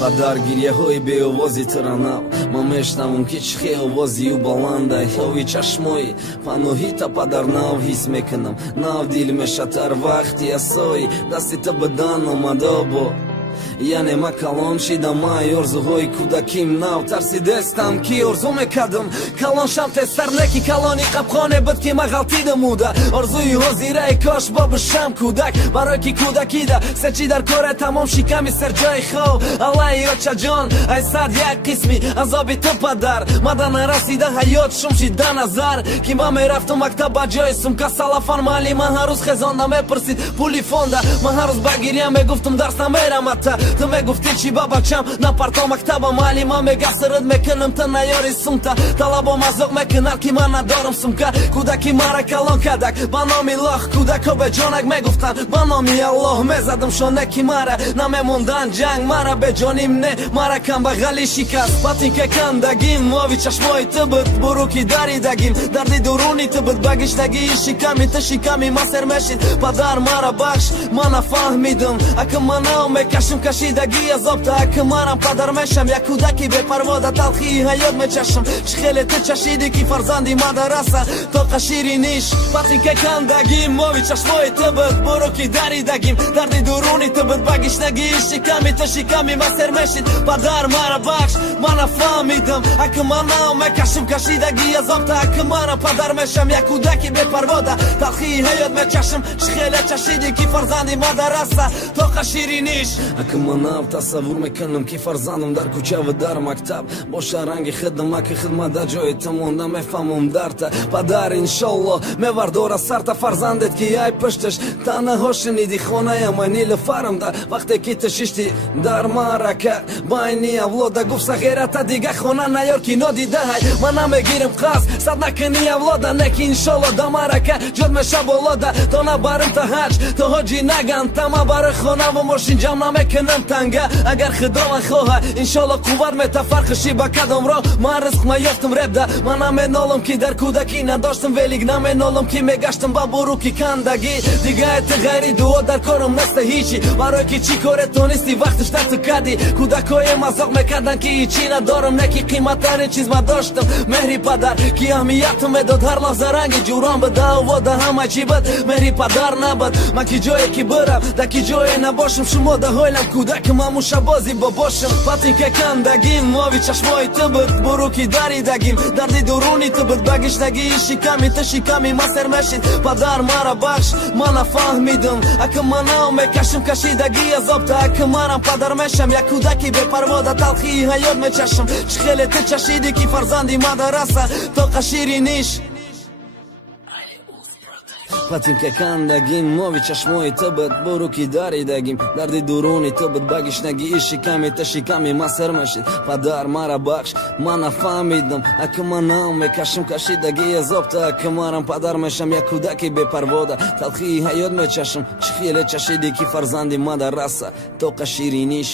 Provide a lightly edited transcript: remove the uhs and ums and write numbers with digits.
Падар гирьяҳои беовози таранав ман мешнавам ки чӣ хел овозию баланда ҳови чашмои паноҳита падар нав ҳис мекунам нав дил мешатар вақти асои дасти та бадан омадобо яъне ма калон шидам май орзуҳои кӯдаким нав тарсидестам ки орзу мекардам калон шам тестар неки калони қабхоне буд ки ма ғалтидам уда орзуи ҳозираи кош бобушам кӯдак барои ки кӯдакида сечи дар коре тамом шиками серҷои хов аллаи очаҷон ай сад як қисми азоби ту падар мада нарасида ҳаёт шум шида назар ки ма мерафтум мактаб ба ҷои сумка салафан маълима ҳаррӯз хезонда мепурсид пули фонда ма ҳаррӯз ба гирья мегуфтум дарс намерамата ту мегуфти чи бабачам на парто мактаба маълима мегав сирид мекунам ту наёри сумта талабо мазоқ мекунад ки ман надорам сумка кӯдаки мара калон кадак ба номи лох кӯдако беҷонак мегуфтанд ба номи аллоҳ мезадам шонеки мара намемондан ҷанг мара беҷоним не мара камбағали шикаст батин ке кандагим ови чашмои ту буд буруки даридагим дарди дуруни ту буд ба гиштагии шиками ту шиками ма сер мешид падар мара бахш ма нафаҳмидам ака ма нав мекашим кашидаги азобта ака манам падар мешам як кӯдаки бепарвода талхии ҳаёт мечашам чӣ хеле ту чашиди ки фарзанди мадараса тоқа шириниш батин ке кандагим ови чашмои ту буд буруки даридагим дарди дуруни ту буд ба гиштагии шиками ту шиками ма сер мешид падар мара бахш ма нафаҳмидам ака ма нав мекашим кашидаги азобта ака манам падар мешам як кӯдаки бепарвода талхии ҳаёт мечашам чӣ хеле чашиди ки фарзанди мадараса тоқа шириниш ака манав тасаввур мекунам ки фарзандам дар кӯча ва дар мактаб боша ранги хидам ака хидмат дар ҷои ту монда мефаҳмам дарта падар иншоллоҳ мевардора сарта фарзандет ки ай пушташ танаҳо шиниди хонаям ай нилуфарам дар вақте ки ту шишти дар марака байни авлода гуфт сағирата дига хона наёр ки нодидаҳай ман намегирам қаз сад накуни авлода неки иншоллоҳ да марака ҷод меша болода то набарам та ҳаҷ то ҳоҷи нагам тама барои хонаву мошин ҷамъ намекунам танга агар худованд хоҳа иншоллоҳ қувват мета фарқиши ба кадом роҳ ман ризқ маёфтам ребда ман наменолам ки дар кӯдакӣ надоштам велик наменолам ки мегаштам ба буруки кандагӣ дига эти ғайри дуо дар корам неста ҳичи барои ки чӣ коре тонисти вақташда ту кардӣ кӯдакое мазоқ мекарданд ки ҳичи надорам неки қиматтарин чиз ма доштам меҳри падар ки аҳамиятам медод ҳар лаҳза ранги ҷурон буда овода ҳама чӣ буд меҳри падар набуд ман ки ҷое ки бирам да ки ҷое набошам шумо да ҳойлам кӯдакам мушабози бобошам батин ке кандагим ови чашмои ту буд буруки даридагим дарди дуруни ту буд ба гиштагии шиками ту шиками ма сер мешид падар мара бахш ма нафаҳмидам ака ма нав мекашим кашидаги азобта ака манам падар мешам як кӯдаки бепарвода талхии ҳаёт мечашам чӣ хеле ту чашиди ки фарзанди мадараса тоқа шириниш батин ке кандагим ови чашмои ту буд буруки даридагим дарди дуруни ту буд ба гиштагии шиками ту шиками ма сер мешид падар мара бахш ма нафаҳмидам ака ма нав мекашим кашидаги азобта ака манам падар мешам як кӯдаки бепарвода талхии ҳаёт мечашам чӣ хеле чашиди ки фарзанди мадараса тоқа шириниш